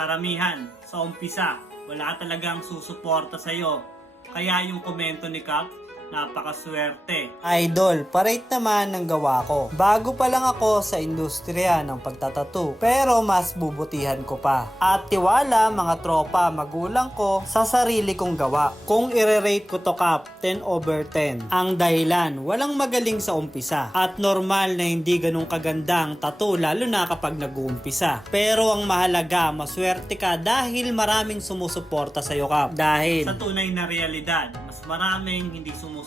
karamihan, sa umpisa, wala talagang susuporta sa'yo. Kaya yung komento ni Cap, napakaswerte. Idol, parate naman ng gawa ko. Bago pa lang ako sa industriya ng pagtatattoo, pero mas bubutihan ko pa. At tiwala mga tropa, magulang ko sa sarili kong gawa. Kung i-rate ko to Cap, 10/10. Ang dahilan, walang magaling sa umpisa. At normal na hindi ganun kaganda ang tattoo lalo na kapag nag-uumpisa. Pero ang mahalaga, maswerte ka dahil maraming sumusuporta sa'yo Cap. Dahil Sa tunay na realidad, mas maraming hindi sumusuporta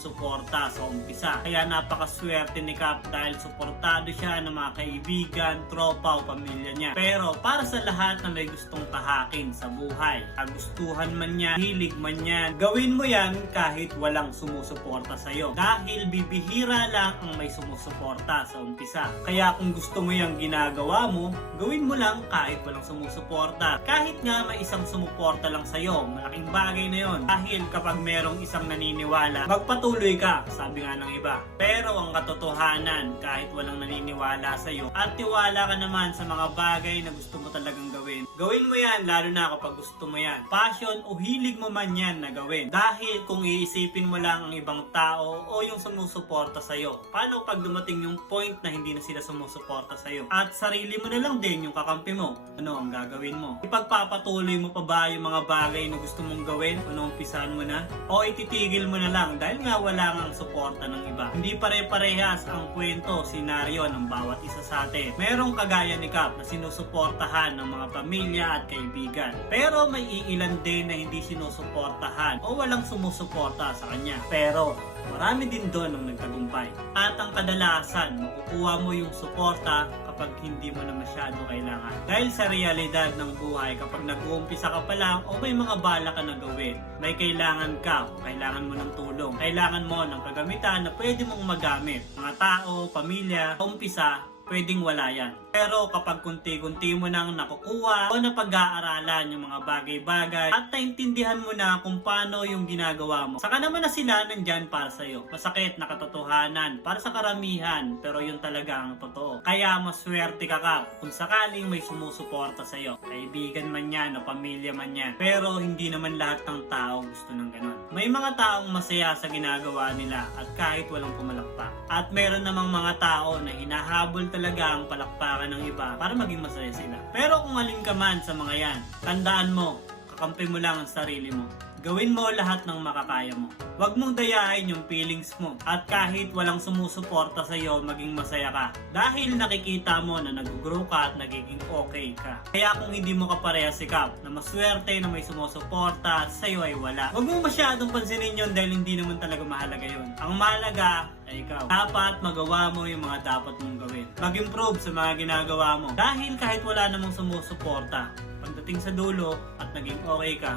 sa umpisa. Kaya napakaswerte ni Cap dahil suportado siya ng mga kaibigan, tropa o pamilya niya. Pero para sa lahat na may gustong tahakin sa buhay, kagustuhan man niya, hilig man yan, gawin mo yan kahit walang sumusuporta sa'yo. Dahil bibihira lang ang may sumusuporta sa umpisa. Kaya kung gusto mo yung ginagawa mo, gawin mo lang kahit walang sumusuporta. Kahit nga may isang sumuporta lang sa'yo, malaking bagay na yon. Dahil kapag merong isang naniniwala, magpatuloy ka, sabi nga ng iba. Pero ang katotohanan, kahit walang naniniwala sa'yo, at tiwala ka naman sa mga bagay na gusto mo talagang gawin, gawin mo yan lalo na kapag gusto mo yan. Passion o hilig mo man yan na gawin. Dahil kung iisipin mo lang ang ibang tao o yung sumusuporta sa'yo, paano pag dumating yung point na hindi na sila sumusuporta sa'yo? At sarili mo na lang din yung kakampi mo. Ano ang gagawin mo? Ipagpapatuloy mo pa ba yung mga bagay na gusto mong gawin? Ano umpisahan mo na? O ititigil mo na lang dahil nga wala ngang suporta ng iba? Hindi pare-parehas ang kwento, senaryo ng bawat isa sa atin. Merong kagaya ni Cap na sinusuportahan ng mga pamilya at kaibigan. Pero may iilan din na hindi sinusuportahan o walang sumusuporta sa kanya. Pero marami din doon ang nagtagumpay. At ang kadalasan, makukuha mo yung suporta kapag hindi mo na masyado kailangan. Dahil sa realidad ng buhay, kapag nag-uumpisa ka pa lang o may mga bala ka na gawin, may kailangan ka o kailangan mo ng tulong. Kailangan mo ng kagamitan na pwede mong magamit. Mga tao, pamilya, umpisa, pwedeng wala yan. Pero kapag kunti-kunti mo nang nakukuha o napag-aaralan yung mga bagay-bagay at naintindihan mo na kung paano yung ginagawa mo, saka naman na sila nandyan para sa'yo. Masakit na katotohanan para sa karamihan, pero yun talaga ang totoo. Kaya maswerte ka Cap kung sakaling may sumusuporta sa'yo. Kaibigan man yan o pamilya man yan. Pero hindi naman lahat ng tao gusto ng ganun. May mga taong masaya sa ginagawa nila at kahit walang pumalakpak. At meron namang mga tao na hinahabol talaga ang palakpakan ng iba para maging masaya sila. Pero kung alin ka man sa mga yan, tandaan mo, kakampi mo lang ang sarili mo. Gawin mo lahat ng makakaya mo. Huwag mong dayain yung feelings mo. At kahit walang sumusuporta sa iyo, maging masaya ka. Dahil nakikita mo na nag-grow ka at nagiging okay ka. Kaya kung hindi mo kapareha si Cap, na maswerte na may sumusuporta at sa iyo ay wala, huwag mong masyadong pansinin yun dahil hindi naman talaga mahalaga yun. Ang mahalaga ay ikaw. Dapat magawa mo yung mga dapat mong gawin. Mag-improve sa mga ginagawa mo. Dahil kahit wala namang sumusuporta, pagdating sa dulo at naging okay ka,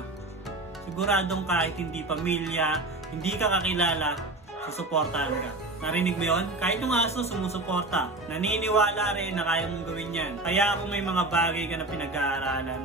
siguradong kahit hindi pamilya, hindi ka kakilala, susuportahan ka. Narinig mo yun? Kahit yung aso sumusuporta. Naniniwala rin na kaya mong gawin yan. Kaya kung may mga bagay ka na pinag-aaralan,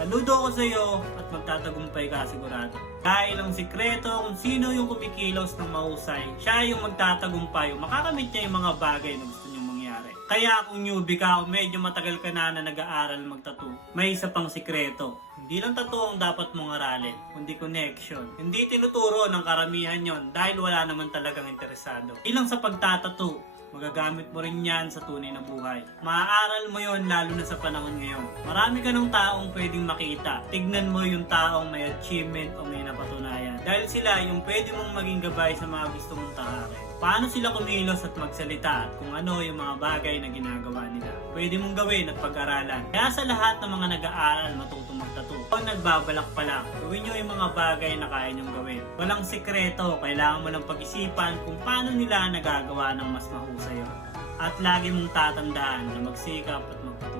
saludo ko sa iyo at magtatagumpay ka sigurado. Dahil ang sikreto kung sino yung kumikilos ng mahusay, siya yung magtatagumpay o makakamit niya yung mga bagay na gusto niyong mangyari. Kaya kung newbie ka o medyo matagal ka na nag-aaral mag-tattoo, may isa pang sikreto. Hindi lang tattoo ang dapat mong aralin, kundi connection. Hindi tinuturo ng karamihan yon dahil wala naman talagang interesado. Ilang sa pagtatattoo, magagamit mo rin yan sa tunay na buhay. Maaaral mo yon lalo na sa panahon ngayon. Marami ka ng taong pwedeng makita. Tignan mo yung taong may achievement o may napatunayan. Dahil sila yung pwede mong maging gabay sa mga gusto mong tahakin. Paano sila kumilos at magsalita at kung ano yung mga bagay na ginagawa nila. Pwede mong gawin at pag-aralan. Kaya sa lahat ng mga nag-aaral matutong magtattoo. Kung nagbabalak pa lang, gawin nyo yung mga bagay na kaya nyong gawin. Walang sikreto, kailangan mo lang pag-isipan kung paano nila nagagawa ng mas mahusay. At lagi mong tatandaan na magsikap at magpatuloy.